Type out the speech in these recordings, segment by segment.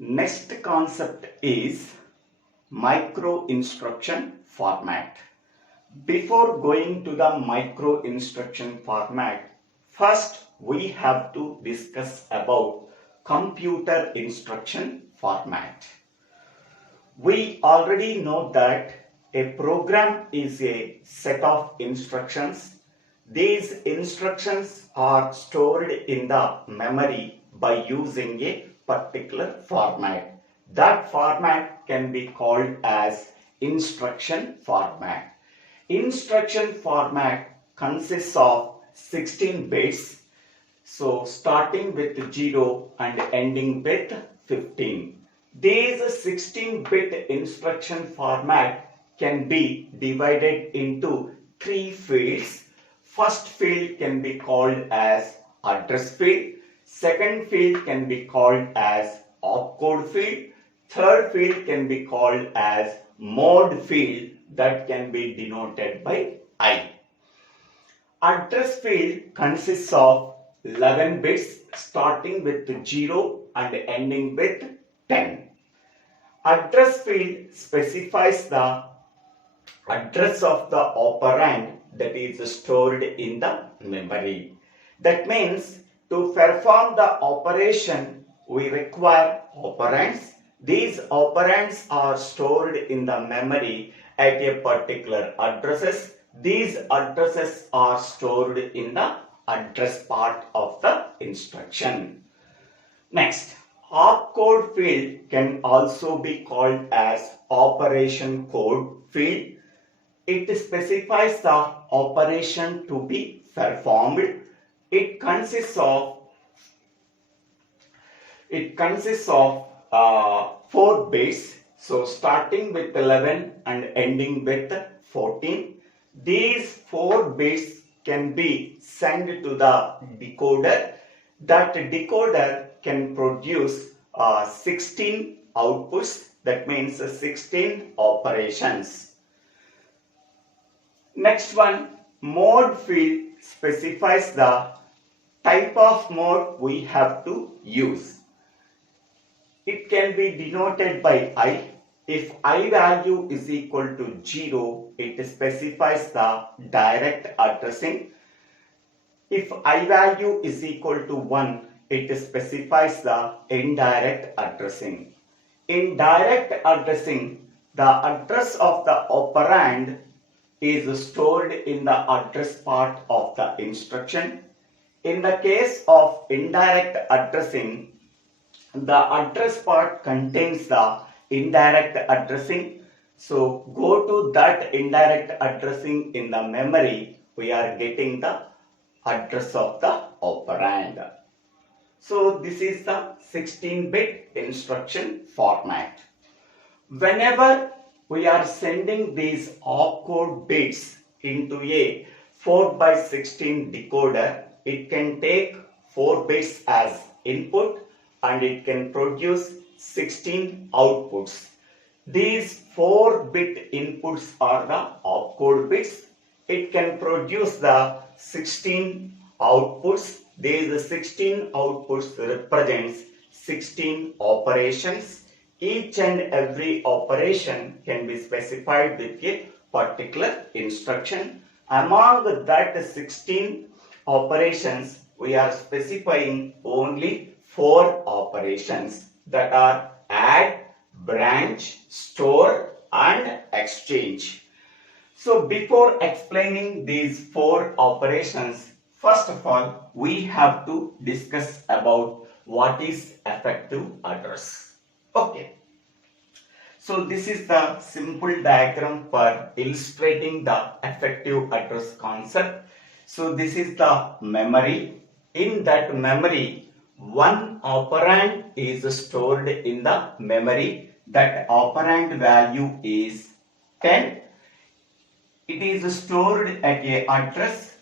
Next concept is micro instruction format. Before going to the micro instruction format, first we have to discuss about computer instruction format. We already know that a program is a set of instructions. These instructions are stored in the memory by using a particular format. That format can be called as instruction format. Instruction format consists of 16 bits. So starting with 0 and ending with 15. These 16-bit instruction format can be divided into 3 fields. First field can be called as address field. Second field can be called as opcode field. Third field can be called as mode field, that can be denoted by I. Address field consists of 11 bits starting with 0 and ending with 10. Address field specifies the address of the operand that is stored in the memory. That means to perform the operation we require operands. These operands are stored in the memory at a particular addresses. These addresses are stored in the address part of the instruction. Next, opcode field can also be called as operation code field. It specifies the operation to be performed. It consists of 4 bits. So starting with 11 and ending with 14. These 4 bits can be sent to the decoder. That decoder can produce 16 outputs. That means 16 operations. Next one, mode field specifies the type of mode we have to use. It can be denoted by I. If I value is equal to 0, it specifies the direct addressing. If I value is equal to 1, it specifies the indirect addressing. In direct addressing, the address of the operand is stored in the address part of the instruction. In the case of indirect addressing, the address part contains the indirect addressing. So go to that indirect addressing in the memory, we are getting the address of the operand. So this is the 16-bit instruction format. Whenever we are sending these opcode bits into a 4x16 decoder, it can take 4 bits as input and it can produce 16 outputs. These 4-bit inputs are the opcode bits. It can produce the 16 outputs. These 16 outputs represents 16 operations. Each and every operation can be specified with a particular instruction. Among that 16 operations, we are specifying only 4 operations, that are add, branch, store and exchange. So before explaining these 4 operations, first of all we have to discuss about what is effective address. Okay. So this is the simple diagram for illustrating the effective address concept. So this is the memory. In that memory, one operand is stored in the memory. That operand value is 10. It is stored at a address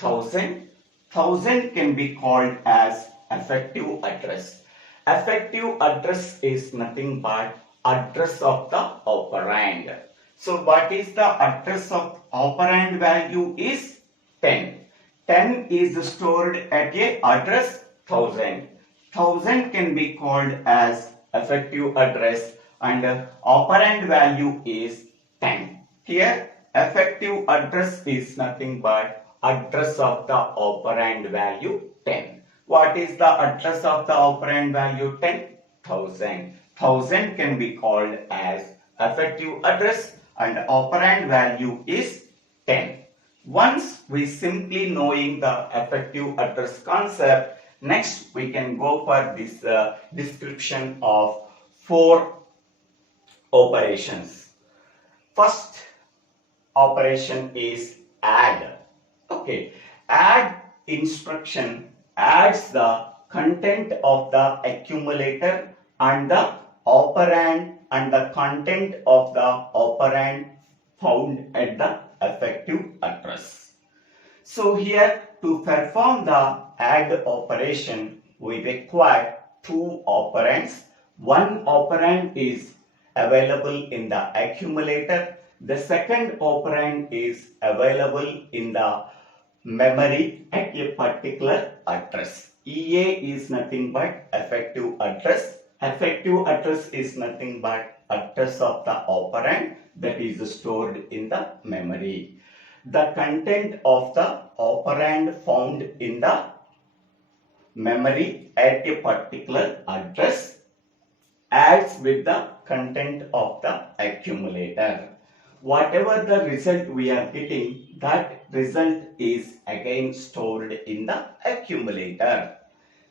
1000. 1000 can be called as effective address. Effective address is nothing but address of the operand. So what is the address of operand value is 10. 10 is stored at a address 1000. 1000 can be called as effective address, and operand value is 10. Here effective address is nothing but address of the operand value 10. What is the address of the operand value 10? 1000. 1000 can be called as effective address and operand value is 10. Once we simply knowing the effective address concept, next we can go for this description of 4 operations. First operation is add. Okay, add instruction adds the content of the accumulator and the operand and the content of the operand found at the effective address. So here to perform the add operation we require 2 operands. One operand is available in the accumulator. The second operand is available in the memory at a particular address. EA is nothing but effective address. Effective address is nothing but address of the operand that is stored in the memory. The content of the operand found in the memory at a particular address adds with the content of the accumulator. Whatever the result we are getting, that result is again stored in the accumulator.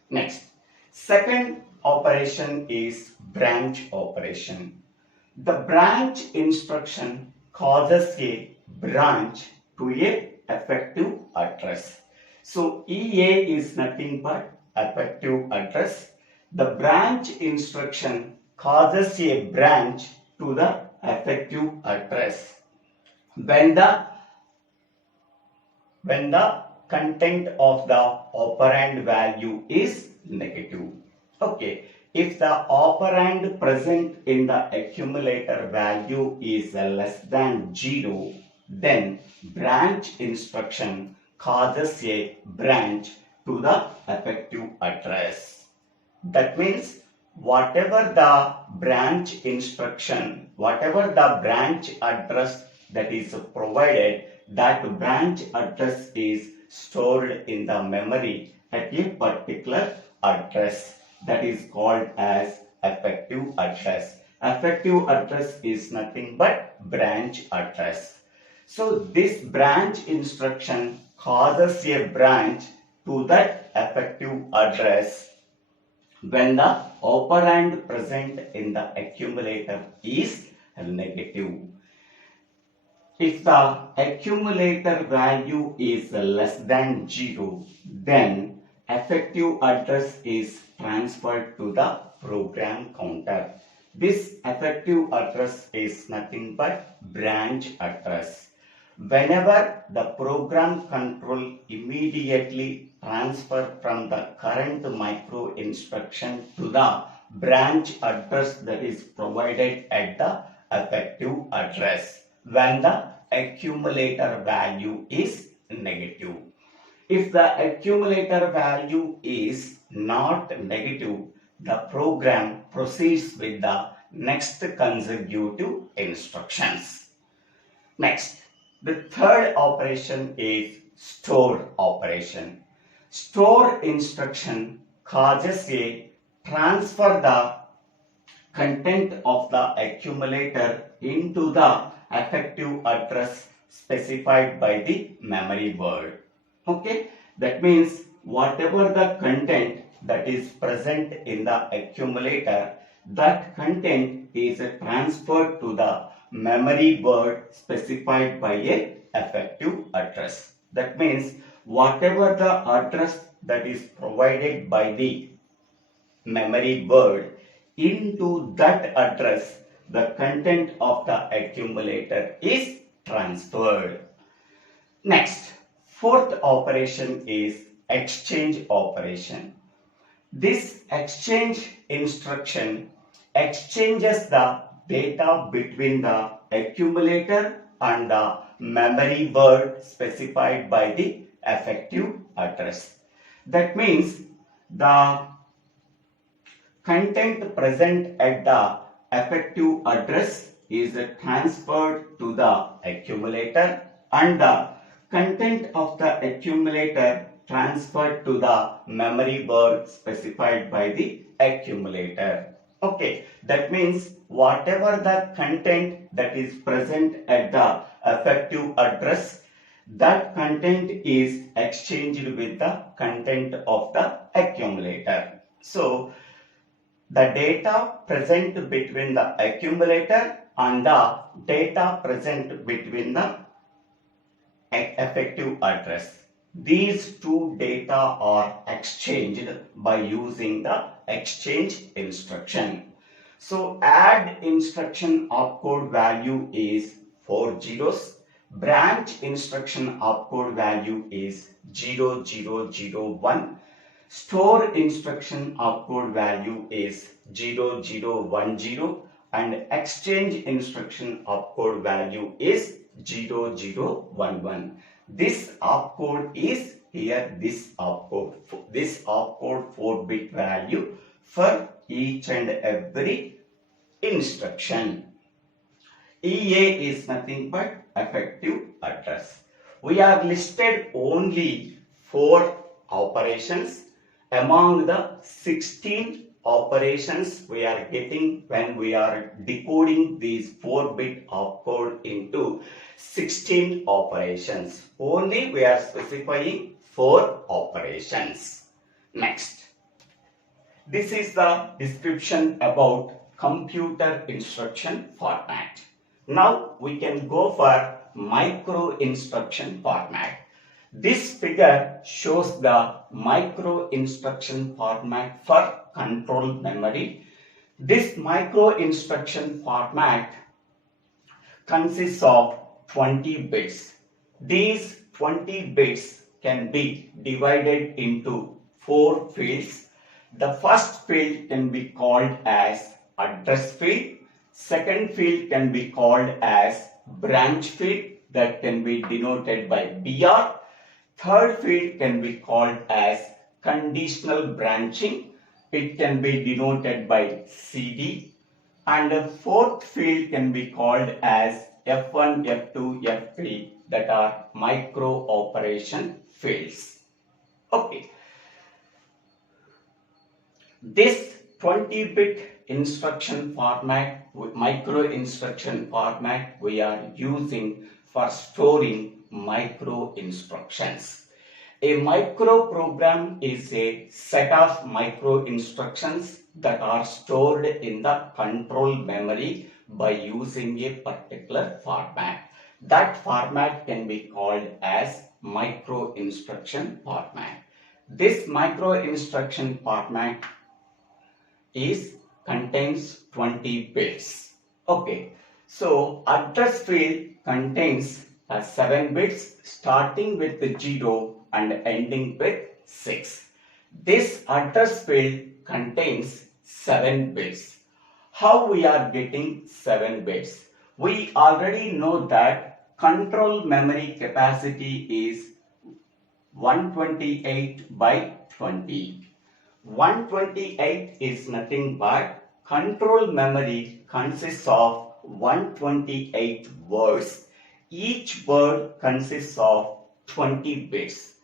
Next, second operation is branch operation. The branch instruction causes a branch to a effective address. So EA is nothing but effective address. The branch instruction causes a branch to the effective address when the content of the operand value is negative. Okay, if the operand present in the accumulator value is less than 0, then branch instruction causes a branch to the effective address. That means whatever the branch instruction, whatever the branch address that is provided, that branch address is stored in the memory at a particular address. That is called as effective address. Effective address is nothing but branch address. So this branch instruction causes a branch to that effective address when the operand present in the accumulator is negative. If the accumulator value is less than 0, then effective address is transferred to the program counter. This effective address is nothing but branch address. Whenever the program control immediately transfer from the current micro instruction to the branch address that is provided at the effective address when the accumulator value is negative. If the accumulator value is not negative, the program proceeds with the next consecutive instructions. Next, the third operation is store operation. Store instruction causes a transfer the content of the accumulator into the effective address specified by the memory word. Okay, that means whatever the content that is present in the accumulator, that content is transferred to the memory word specified by a effective address. That means whatever the address that is provided by the memory word, into that address the content of the accumulator is transferred. Next, fourth operation is exchange operation. This exchange instruction exchanges the data between the accumulator and the memory word specified by the effective address. That means the Content present at the effective address is transferred to the accumulator and the content of the accumulator transferred to the memory bar specified by the accumulator. Okay, that means whatever the content that is present at the effective address, that content is exchanged with the content of the accumulator. So, the data present between the accumulator and the data present between the effective address. These two data are exchanged by using the exchange instruction. So add instruction opcode value is 4 zeros. Branch instruction opcode value is 0001. Store instruction opcode value is 0010 and exchange instruction opcode value is 0011. This opcode is here, this opcode 4-bit value for each and every instruction. EA is nothing but effective address. We are listed only 4 operations among the 16 operations we are getting when we are decoding these 4-bit opcode into 16 operations. Only we are specifying 4 operations. Next, this is the description about computer instruction format. Now we can go for micro instruction format. This figure shows the micro instruction format for control memory. This micro instruction format consists of 20 bits. These 20 bits can be divided into 4 fields. The first field can be called as address field. Second field can be called as branch field, that can be denoted by BR. Third field can be called as conditional branching. It can be denoted by CD. And the fourth field can be called as F1, F2, F3, that are micro operation fields. Okay. This 20-bit instruction format, micro instruction format, we are using for storing micro instructions. A microprogram is a set of micro instructions that are stored in the control memory by using a particular format. That format can be called as micro instruction format. This micro instruction format contains 20 bits. Okay, so address field contains 7 bits starting with 0 and ending with 6. This address field contains 7 bits. How we are getting 7 bits? We already know that control memory capacity is 128 by 20. 128 is nothing but control memory consists of 128 words. Each word consists of 20 bits.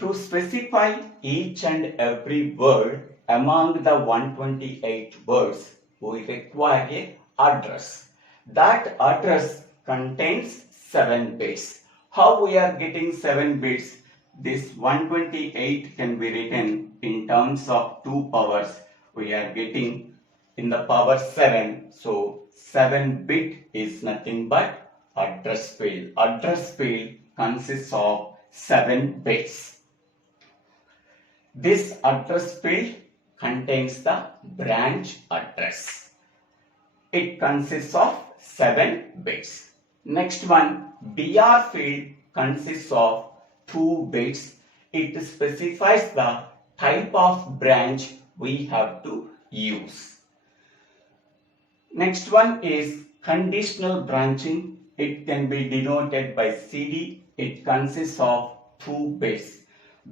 To specify each and every word among the 128 words, we require an address. That address contains 7 bits. How we are getting 7 bits? This 128 can be written in terms of 2 powers. We are getting in the power 7. So 7 bit is nothing but address field. Address field consists of 7 bits. This address field contains the branch address. It consists of 7 bits. Next one, BR field consists of 2 bits. It specifies the type of branch we have to use. Next one is conditional branching. It can be denoted by CD. It consists of 2 bits.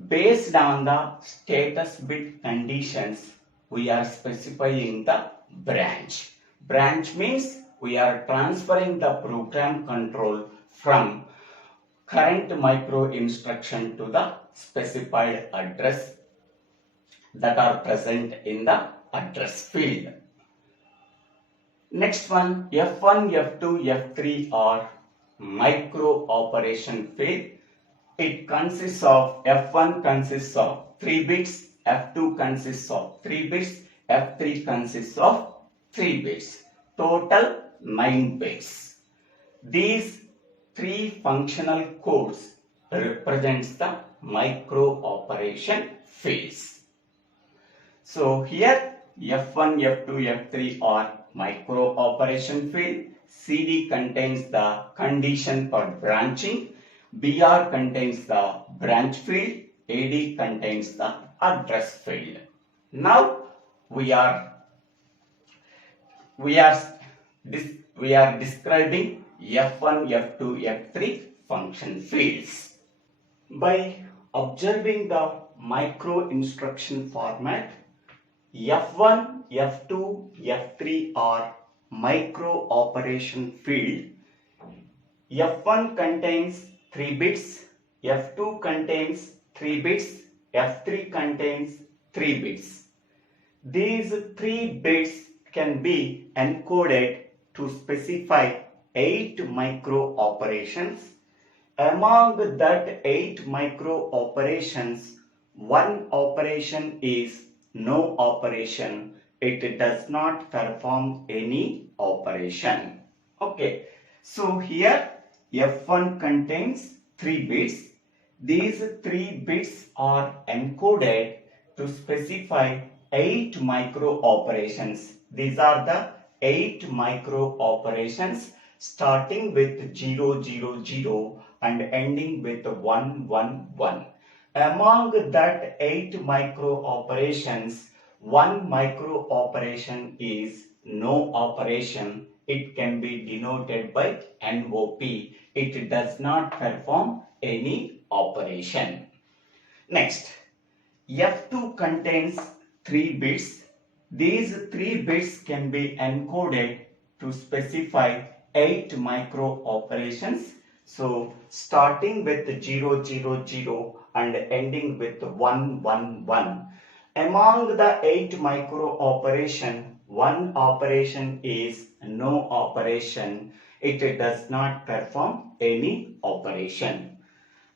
Based on the status bit conditions, we are specifying the branch. Branch means we are transferring the program control from current micro instruction to the specified address that are present in the address field. Next one, F1, F2, F3 are micro operation field. It consists of, F1 consists of 3 bits, F2 consists of 3 bits, F3 consists of 3 bits. Total 9 bits. These 3 functional codes represents the micro operation fields. So here F1, F2, F3 are micro operation field. CD contains the condition for branching. BR contains the branch field. AD contains the address field. Now we are describing F1, F2, F3 function fields. By observing the micro instruction format, F1, F2, F3 are micro operation field. F1 contains 3 bits, F2 contains 3 bits, F3 contains 3 bits. These 3 bits can be encoded to specify 8 micro operations. Among that 8 micro operations, one operation is no operation. It does not perform any operation. Okay, so here F1 contains 3 bits. These 3 bits are encoded to specify 8 micro operations. These are the 8 micro operations starting with 0, 0, 0 and ending with 1, 1, 1. Among that 8 micro operations, one micro operation is no operation. It can be denoted by NOP. It does not perform any operation. Next, F2 contains 3 bits. These 3 bits can be encoded to specify 8 micro operations. So starting with 0, 0, 0 and ending with 1, 1, 1. Among the 8 micro operation, one operation is no operation. It does not perform any operation.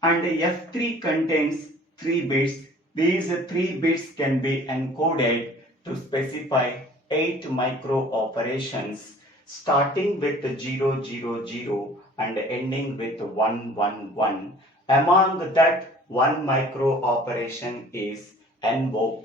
And F3 contains 3 bits. These 3 bits can be encoded to specify 8 micro operations starting with 0, 0, 0 and ending with 1, 1, 1. Among that, one micro operation is NOP,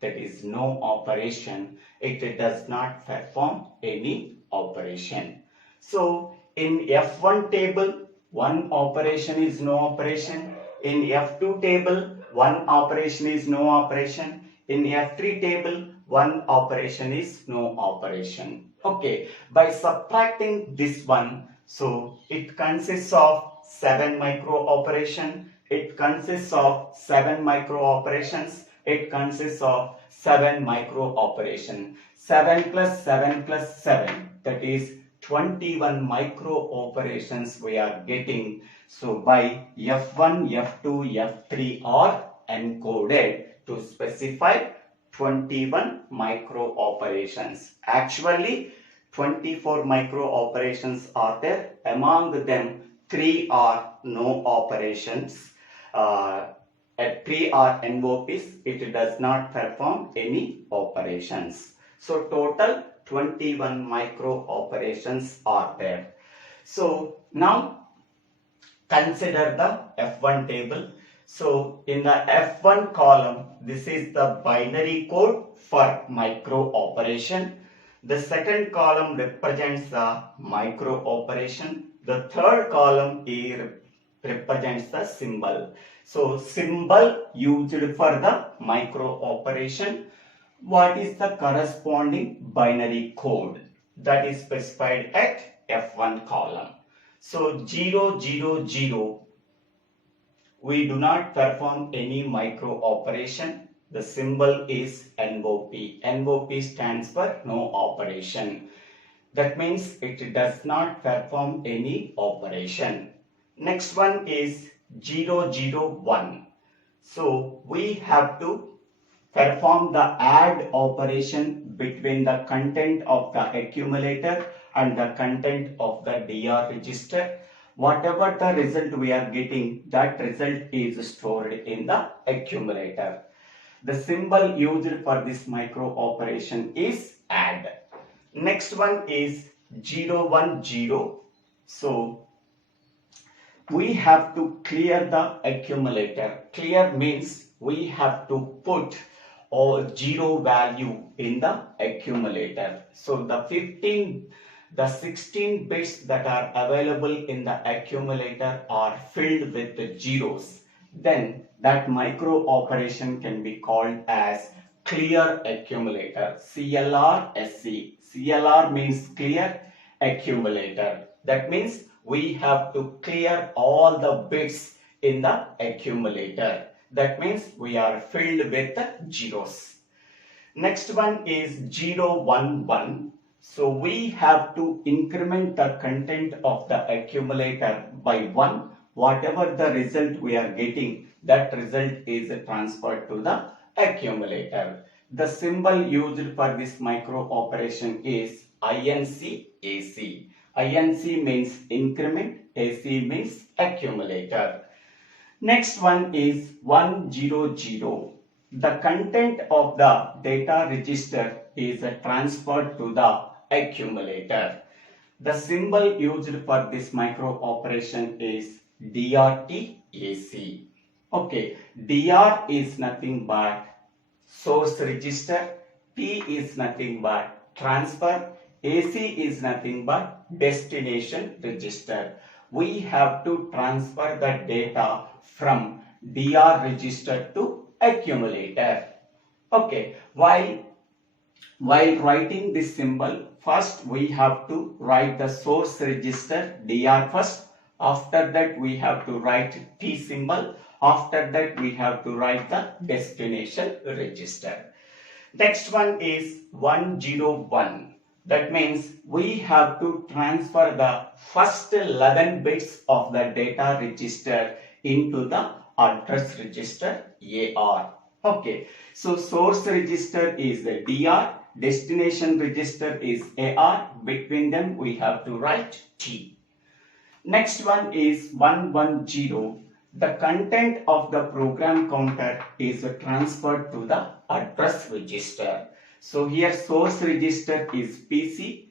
that is no operation. It does not perform any operation. So in F1 table, one operation is no operation. In F2 table, one operation is no operation. In F3 table, one operation is no operation. Okay, by subtracting this one, so it consists of 7 micro operation. It consists of 7 micro operations. It consists of 7 micro operation. 7 plus 7 plus 7, that is 21 micro operations we are getting. So by F1, F2, F3 are encoded to specify 21 micro operations. Actually 24 micro operations are there. Among them 3 are no operations. 3 are NOPs. It does not perform any operations. So total 21 micro operations are there. So now consider the F1 table. So in the F1 column, this is the binary code for micro operation. The second column represents the micro operation. The third column here represents the symbol. So symbol used for the micro operation. What is the corresponding binary code that is specified at F1 column? So 0, 0, 0. We do not perform any micro operation. The symbol is NOP. NOP stands for no operation. That means it does not perform any operation. Next one is 001. So we have to perform the add operation between the content of the accumulator and the content of the DR register. Whatever the result we are getting, that result is stored in the accumulator. The symbol used for this micro operation is add. Next one is 010. So we have to clear the accumulator. Clear means we have to put or 0 value in the accumulator. So the 16 bits that are available in the accumulator are filled with the zeros. Then that micro operation can be called as clear accumulator. CLR-SC. CLR means clear accumulator. That means we have to clear all the bits in the accumulator. That means we are filled with the zeros. Next one is 011. So we have to increment the content of the accumulator by 1. Whatever the result we are getting, that result is transferred to the accumulator. The symbol used for this micro operation is INC-AC. INC means increment, AC means accumulator. Next one is 100. The content of the data register is transferred to the accumulator. The symbol used for this micro operation is DRT-AC. Okay, DR is nothing but source register, T is nothing but transfer, AC is nothing but destination register. We have to transfer the data from DR register to accumulator. Okay, while writing this symbol, first we have to write the source register DR first. After that we have to write T symbol. After that we have to write the destination register. Next one is 101. That means we have to transfer the first 11 bits of the data register into the address register AR. Okay, so source register is DR, destination register is AR. Between them we have to write T. Next one is 110. The content of the program counter is transferred to the address register. So here source register is PC,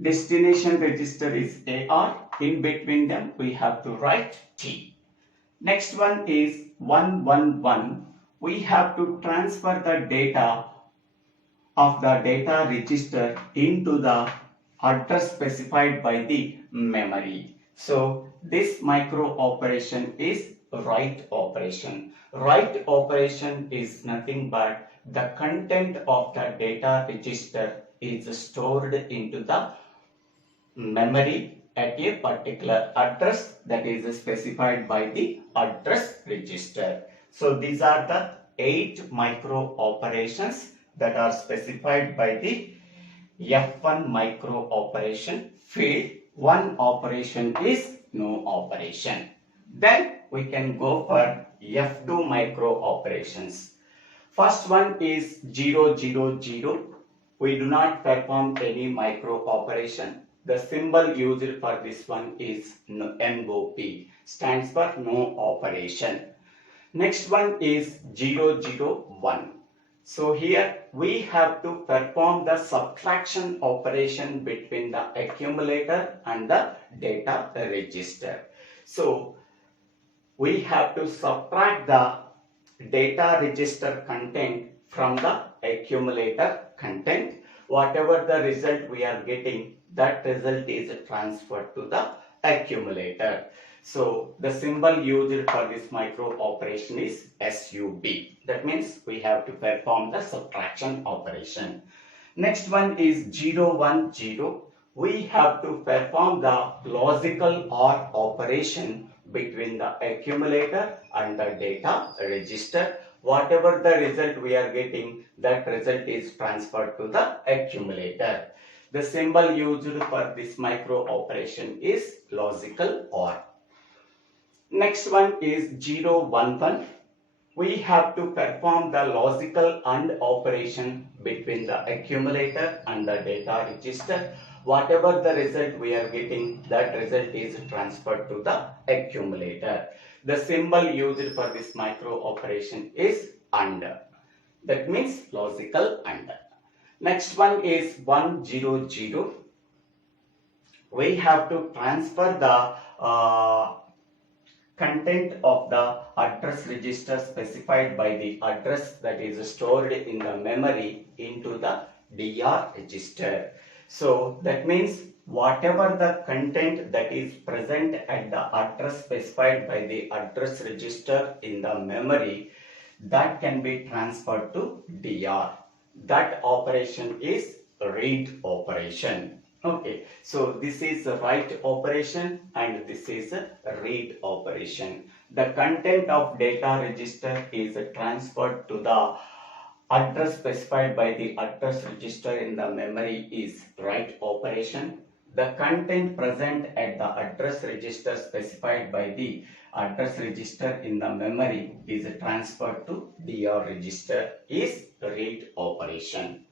destination register is AR. In between them we have to write T. Next one is 111. We have to transfer the data of the data register into the address specified by the memory. So this micro operation is write operation. Write operation is nothing but the content of the data register is stored into the memory at a particular address that is specified by the address register. So these are the 8 micro operations that are specified by the F1 micro operation field. One operation is no operation. Then we can go for F2 micro operations. First one is 000. We do not perform any micro operation. The symbol used for this one is NOP, stands for no operation. Next one is 001. So here we have to perform the subtraction operation between the accumulator and the data register. So we have to subtract the data register content from the accumulator content. Whatever the result we are getting, that result is transferred to the accumulator. So the symbol used for this micro operation is SUB. That means we have to perform the subtraction operation. Next one is 010. We have to perform the logical OR operation between the accumulator and the data register. whatever the result we are getting, that result is transferred to the accumulator. The symbol used for this micro operation is logical OR. Next one is 0, 1, 1. We have to perform the logical AND operation between the accumulator and the data register. Whatever the result we are getting, that result is transferred to the accumulator. The symbol used for this micro operation is AND. That means logical AND. Next one is 1, 0, 0. We have to transfer the content of the address register specified by the address that is stored in the memory into the DR register. So that means whatever the content that is present at the address specified by the address register in the memory, that can be transferred to DR. That operation is read operation. Okay, so this is a write operation and this is a read operation. The content of data register is transferred to the address specified by the address register in the memory is write operation. The content present at the address register specified by the address register in the memory is transferred to DR register is read operation.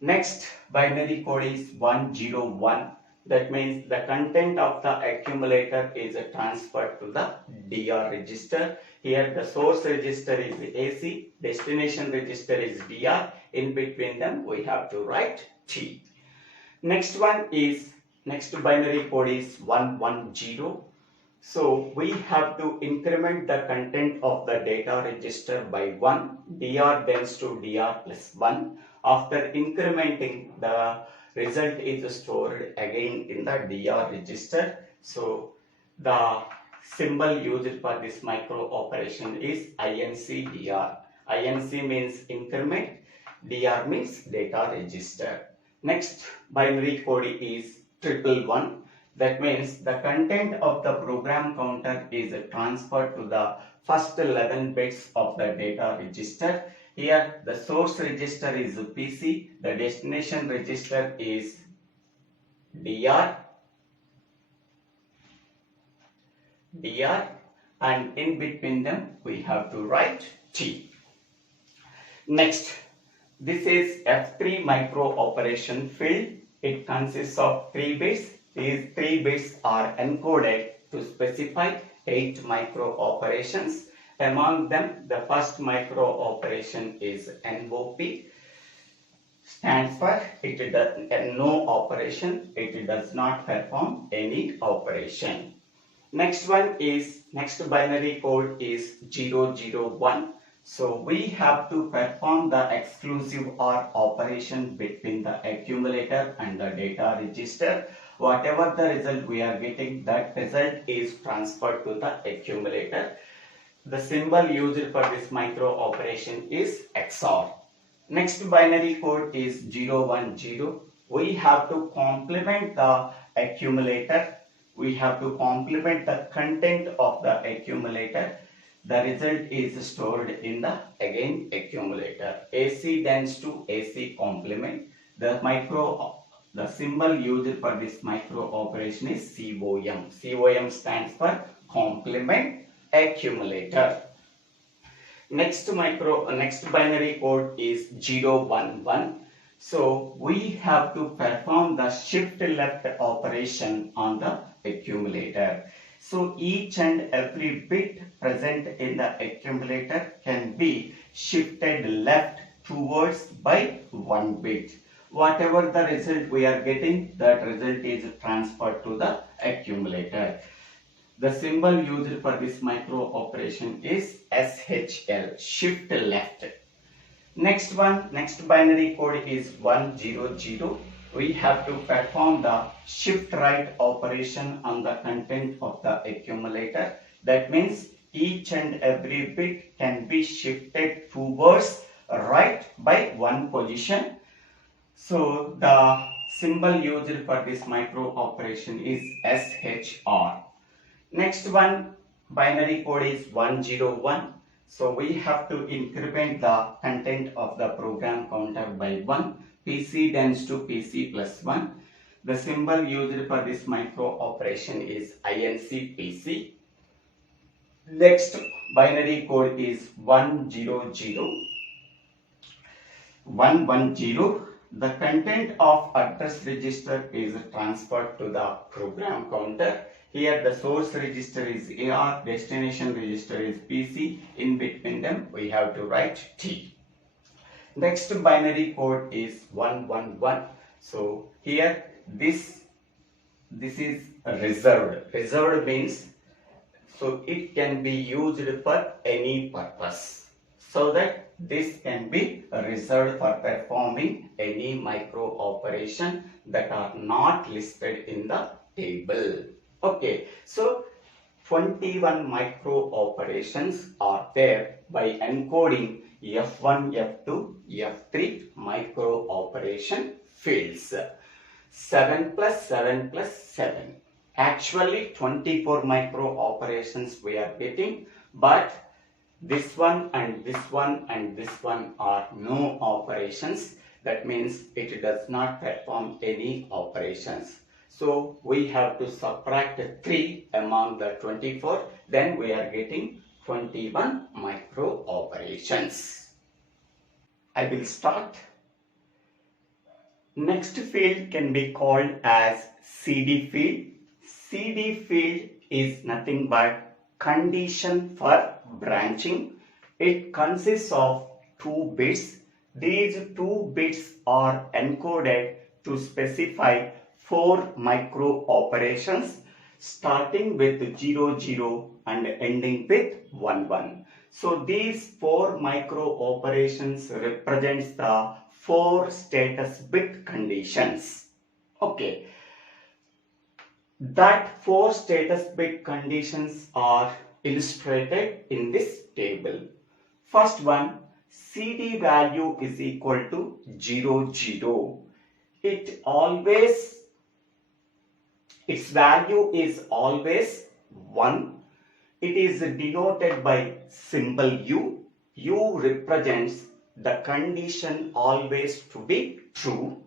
Next binary code is 101. That means the content of the accumulator is transferred to the DR register. Here the source register is AC, destination register is DR. In between them we have to write T. Next binary code is 110. So we have to increment the content of the data register by 1. DR tends to DR plus 1. After incrementing, the result is stored again in the DR register. So the symbol used for this micro operation is INCDR. INC means increment, DR means data register. Next binary code is 111. That means the content of the program counter is transferred to the first 11 bits of the data register. Here the source register is PC, the destination register is DR, and in between them we have to write T. Next, this is F3 micro operation field. It consists of 3 bits. These 3 bits are encoded to specify 8 micro operations. Among them, the first micro operation is NOP, stands for it does no operation, it does not perform any operation. Next binary code is 001. So we have to perform the exclusive OR operation between the accumulator and the data register. Whatever the result we are getting, that result is transferred to the accumulator. The symbol used for this micro operation is XOR. Next binary code is 010. We have to complement the accumulator. We have to complement the content of the accumulator. The result is stored in the again accumulator. AC tends to AC complement. The symbol used for this micro operation is COM. COM stands for complement accumulator. Next binary code is 011. So we have to perform the shift left operation on the accumulator. So each and every bit present in the accumulator can be shifted left towards by 1 bit. Whatever the result we are getting, that result is transferred to the accumulator. The symbol used for this micro operation is SHL, shift left. Next binary code is 100. We have to perform the shift right operation on the content of the accumulator. That means each and every bit can be shifted towards right by 1 position. So the symbol used for this micro operation is SHR. Next binary code is 101. So we have to increment the content of the program counter by 1. PC tends to PC plus 1. The symbol used for this micro operation is INC Next binary code is 110. The content of address register is transferred to the program counter. Here the source register is AR, destination register is PC. In between them we have to write T. Next binary code is 111. So here this is reserved. Reserved means so it can be used for any purpose. So that this can be reserved for performing any micro operation that are not listed in the table. Okay, so 21 micro operations are there by encoding F1, F2, F3 micro operation fields. 7 plus 7 plus 7. Actually 24 micro operations we are getting, but this one and this one and this one are no operations. That means it does not perform any operations. So we have to subtract 3 among the 24. Then we are getting 21 micro operations. I will start. Next field can be called as CD field. CD field is nothing but condition for branching. It consists of 2 bits. These 2 bits are encoded to specify 4 micro operations starting with 00 and ending with 11. So these 4 micro operations represents the 4 status bit conditions. Okay. That 4 status bit conditions are illustrated in this table. First one, CD value is equal to 00. Its value is always 1. It is denoted by symbol U. U represents the condition always to be true.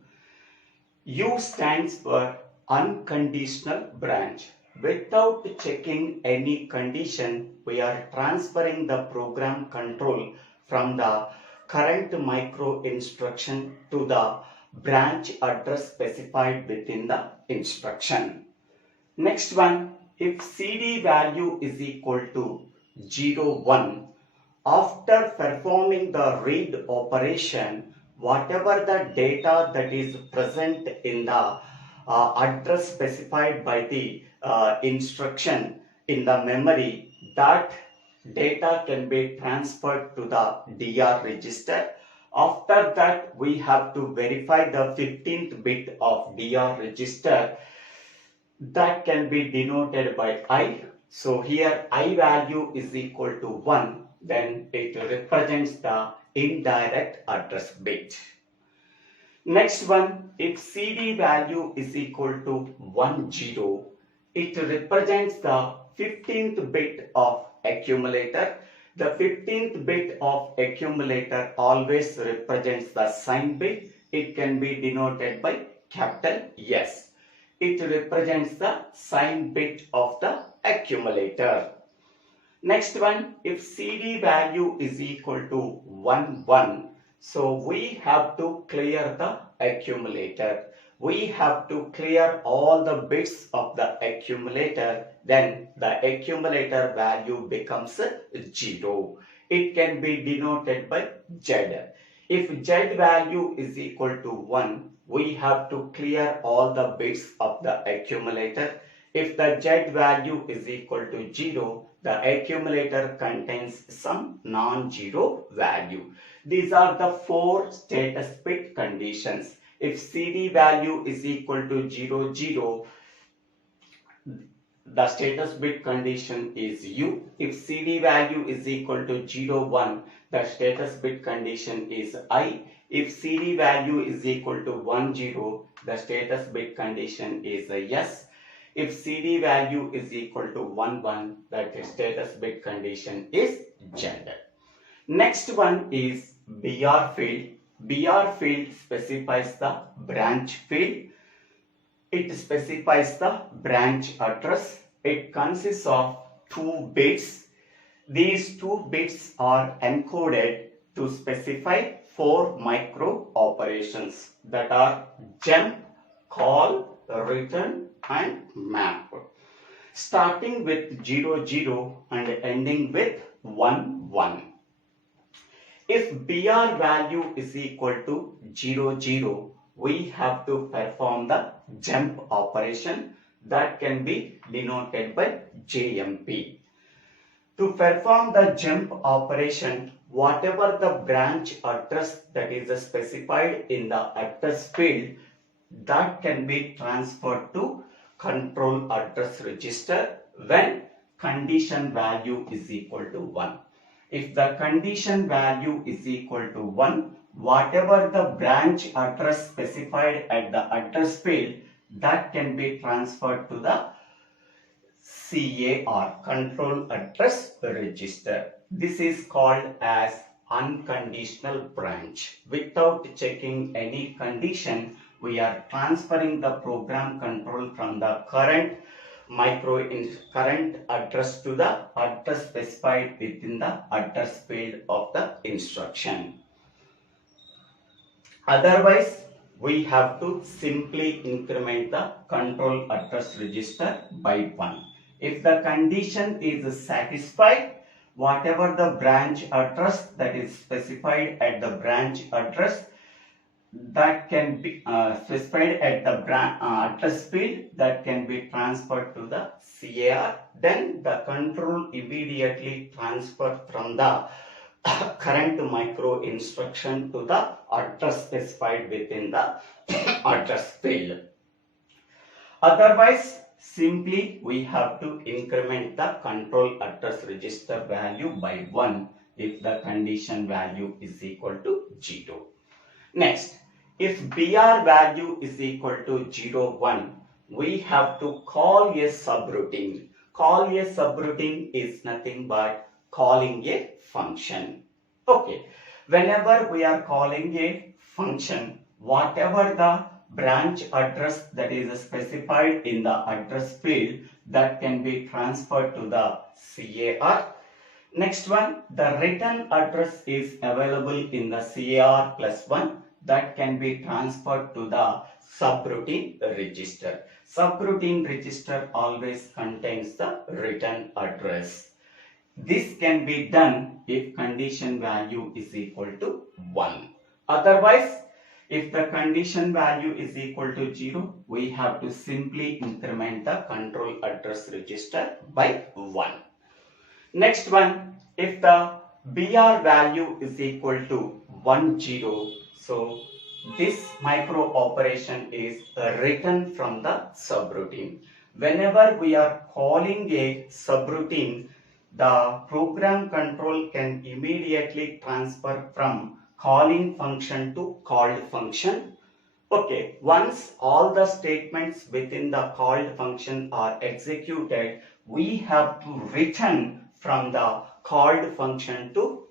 U stands for unconditional branch. Without checking any condition, we are transferring the program control from the current micro instruction to the branch address specified within the instruction. Next one, if CD value is equal to 01, after performing the read operation, whatever the data that is present in the address specified by the instruction in the memory, that data can be transferred to the DR register. After that, we have to verify the 15th bit of DR register. That can be denoted by I. So here I value is equal to 1. Then it represents the indirect address bit. Next one, if CD value is equal to 10, it represents the 15th bit of accumulator. The 15th bit of accumulator always represents the sign bit. It can be denoted by capital S. It represents the sign bit of the accumulator. Next one, if CD value is equal to 11, so we have to clear the accumulator. We have to clear all the bits of the accumulator. Then the accumulator value becomes 0. It can be denoted by Z. If Z value is equal to 1, we have to clear all the bits of the accumulator. If the Z value is equal to 0, the accumulator contains some non-zero value. These are the 4 status bit conditions. If CD value is equal to 00, the status bit condition is U. If CD value is equal to 01, the status bit condition is I. If CD value is equal to 10, the status bit condition is yes. If CD value is equal to 11, that status bit condition is Z. Next one is BR field. BR field specifies the branch field. It specifies the branch address. It consists of 2 bits. These 2 bits are encoded to specify 4 micro operations that are jump, call, return and map. Starting with 0, 0 and ending with 1, 1. If BR value is equal to 0, 0, we have to perform the jump operation that can be denoted by JMP. To perform the jump operation, whatever the branch address that is specified in the address field, that can be transferred to control address register when condition value is equal to 1. If the condition value is equal to 1, whatever the branch address specified at the address field, that can be transferred to the CAR, control address register. This is called as unconditional branch. Without checking any condition, we are transferring the program control from the current address to the address specified within the address field of the instruction. Otherwise, we have to simply increment the control address register by 1. If the condition is satisfied, whatever the branch address that is specified at the branch address that can be specified at the address field, that can be transferred to the CAR, then the control immediately transfer from the current micro instruction to the address specified within the address field. Otherwise, simply we have to increment the control address register value by 1 if the condition value is equal to 0. Next, if BR value is equal to 0, 1, we have to call a subroutine. Call a subroutine is nothing but calling a function. Okay, whenever we are calling a function, whatever the branch address that is specified in the address field, that can be transferred to the CAR. Next one, the return address is available in the CAR plus 1, that can be transferred to the subroutine register. Subroutine register always contains the return address. This can be done if condition value is equal to 1. Otherwise, if the condition value is equal to 0, we have to simply increment the control address register by 1. Next one, if the BR value is equal to 10, so this micro operation is written from the subroutine. Whenever we are calling a subroutine, the program control can immediately transfer from calling function to called function. Okay, once all the statements within the called function are executed, we have to return from the called function to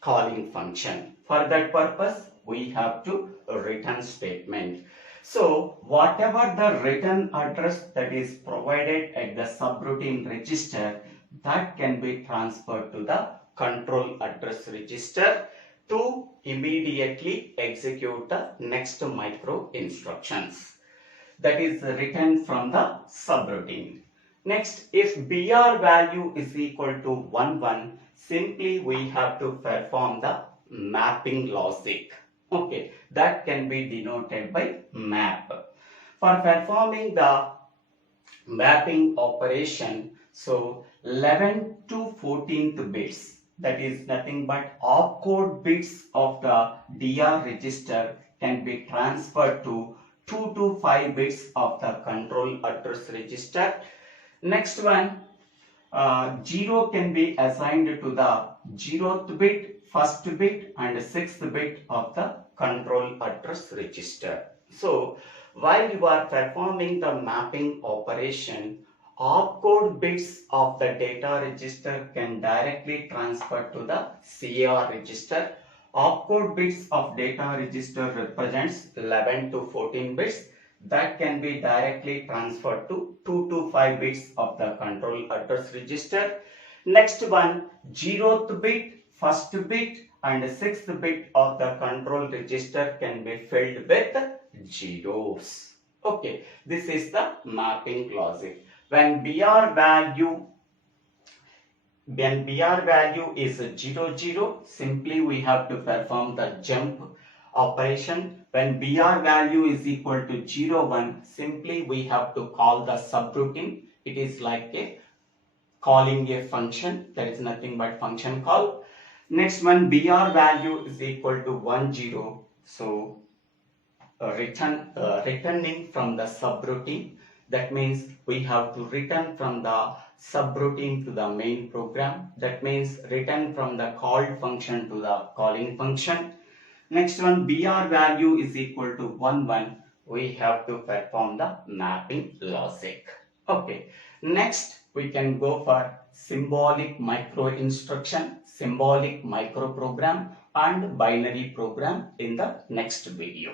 calling function. For that purpose, we have to return statement. So whatever the return address that is provided at the subroutine register, that can be transferred to the control address register to immediately execute the next micro instructions that is written from the subroutine. Next, if BR value is equal to 1, 1, simply we have to perform the mapping logic. Okay, that can be denoted by map. For performing the mapping operation, so 11 to 14th bits, that is nothing but opcode bits of the DR register, can be transferred to 2 to 5 bits of the control address register. Next one, 0 can be assigned to the 0th bit, 1st bit and 6th bit of the control address register. So while you are performing the mapping operation, opcode bits of the data register can directly transfer to the CAR register. Opcode bits of data register represents 11 to 14 bits that can be directly transferred to 2 to 5 bits of the control address register. Next one, 0th bit, 1st bit and 6th bit of the control register can be filled with zeros. Okay, this is the mapping logic. When BR value is 0, 0, simply we have to perform the jump operation. When BR value is equal to 0, 1, simply we have to call the subroutine. It is like a calling a function. There is nothing but function call. Next one, BR value is equal to 1, 0. So returning from the subroutine. That means we have to return from the subroutine to the main program. That means return from the called function to the calling function. Next one, BR value is equal to 1, 1. We have to perform the mapping logic. Okay. Next, we can go for symbolic micro instruction, symbolic microprogram and binary program in the next video.